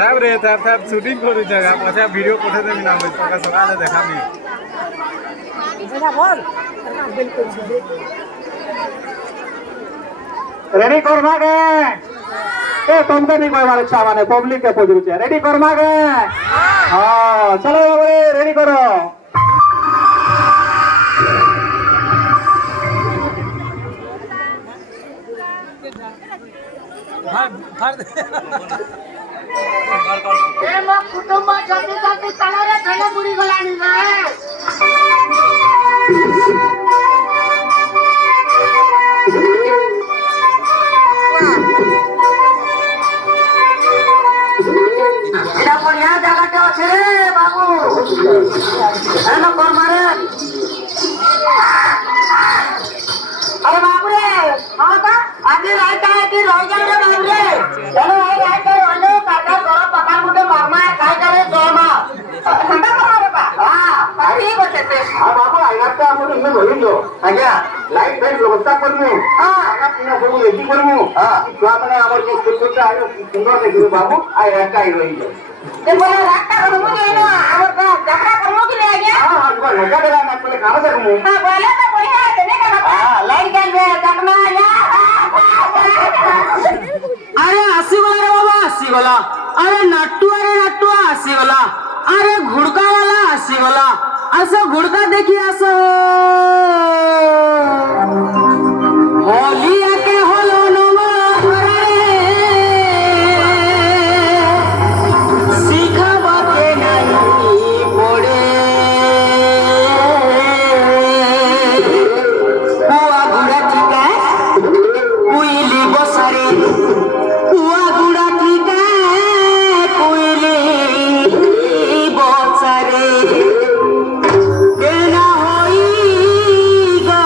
ତାପରେ ସୁଟିଂ କରୁଛେ ପଛେ ଭିଡ଼ିଓ ପଠେଇଦେବି ନା ମୁଇଁ ସକାଳ ସକାଳେ ଦେખાମି रेडी करमा के ए तुमके नहीं कहवार इच्छा माने पब्लिक के पहुंच रुचे रेडी करमा के हां चलो बाबू रेडी करो ए म कुटुंब जति जति तलरे धले बुडी गलानी ना এটা বড়িয়া জায়গাতে আছে রে বাবু এনো কর মারে আরে বাবু রে মাতা আজে রাইতা আজে রই যাও রে বাবু রে চলো এই রাইতা হলো কাকা গরম পাকা মুটে মারমা খাই করে জমা ঠান্ডা করো রে বা হ্যাঁ ঠিক আছে আর বাবু আইনাটা আমনে ইনে বলিলো আজ্ঞা লাইট ফাইট ব্যবস্থা করমু হ্যাঁ আমরা পিনা সব রেডি করমু হ্যাঁ ছুয়া মানে আমার যে ছোটটা আইলো কি সুন্দর দেখিবে বাবু আই একটা আই রইলো ते बोला रास्ता करमु जे ना हमर का जात्रा करमु कि ले आज्ञा हां हां तुम्हारा नौका देला ना पहले खाना देखमु हां बोले तो बढ़िया है ने का हां लाइट गल में देखना या अरे आसीगला रे बाबा आसीगला अरे नट्टुआ आसीगला अरे घुड़का वाला आसीगला असो घुड़का देखी असो होलिया के होलो नमा सीखबा के नहीं पड़े हुआ घुड़ा ठीक है उइली बसारे हुआ घुड़ा ठीक है कोयले बसारे केना होई गो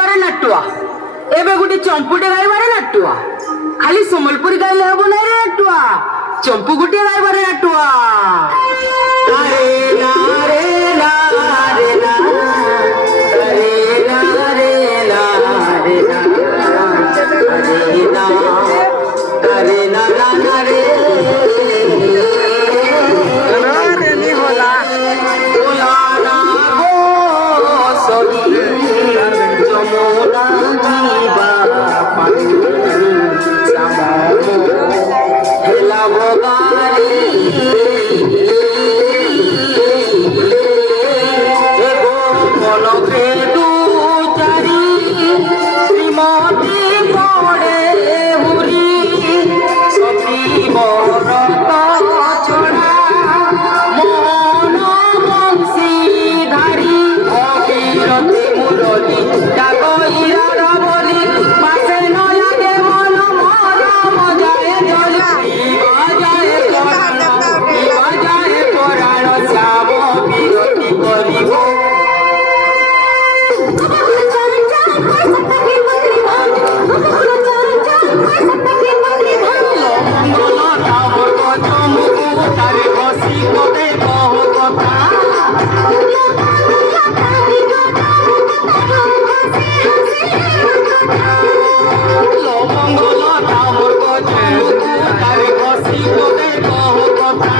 अरे नटुआ एबे गुटी चंपुटे गाइबारे नटुआ खाली सम्बलपुरी गाइले हबो नै रे नटुआ चंपू गुटी गाइबारे नटुआ अरे ना रे ना रे ना अरे ना रे ना रे ना अरे ना अरे ना ना ना रे बोला ना गो सखी যমুনা জীবা পানি শ্যামল হেলা বগারি এগো মনকে দু চারি শ্রীমতী পড়ে হুরি সখী বরত ছড়া মন বংশী ধারি অবিরতি মুরলি ডাকইরার বলি মাসে নয়াকে মন মর মজায়ে জলি বাজায়ে পরাণ শ্যাম বিরতি করিব তারে বসি কোতে কহ কথা মঙ্গল ঠাকুর কোতে তারে বসি কোতে কহ কথা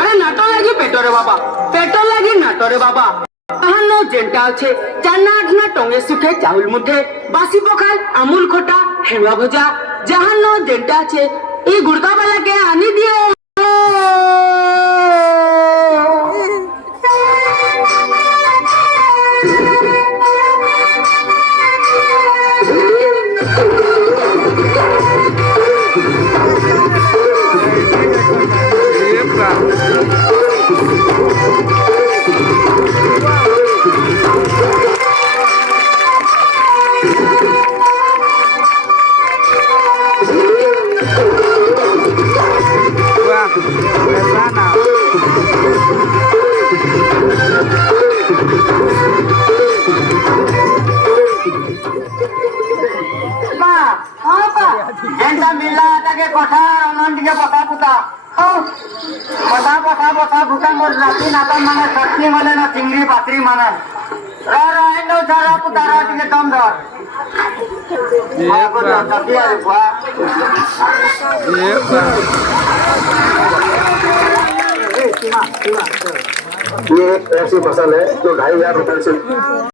আরে নাটো লাগি পেটরে বাবা পেটর লাগি নাটরে বাবা তাহান্ন যেটা আছে চান্না আঠনা টঙ্গে সুখে চাউল মুঠে বাসি পখাল আমুল খোটা হেঙ্গা ভজা জাহান্ন যেটা আছে এই গুড়কাবালাকে আনি দিও যেটা মিলা তাকে কথা অনন দিকে কথা পুতা কথা কথা কথা ভুটা মোর রাতি নাতা মানে সত্যি মানে না চিংড়ি পাত্রি মানে নো যারা পুতারা দিকে দম ধর ये एक ऐसी फसल है जो 2500 रुपए से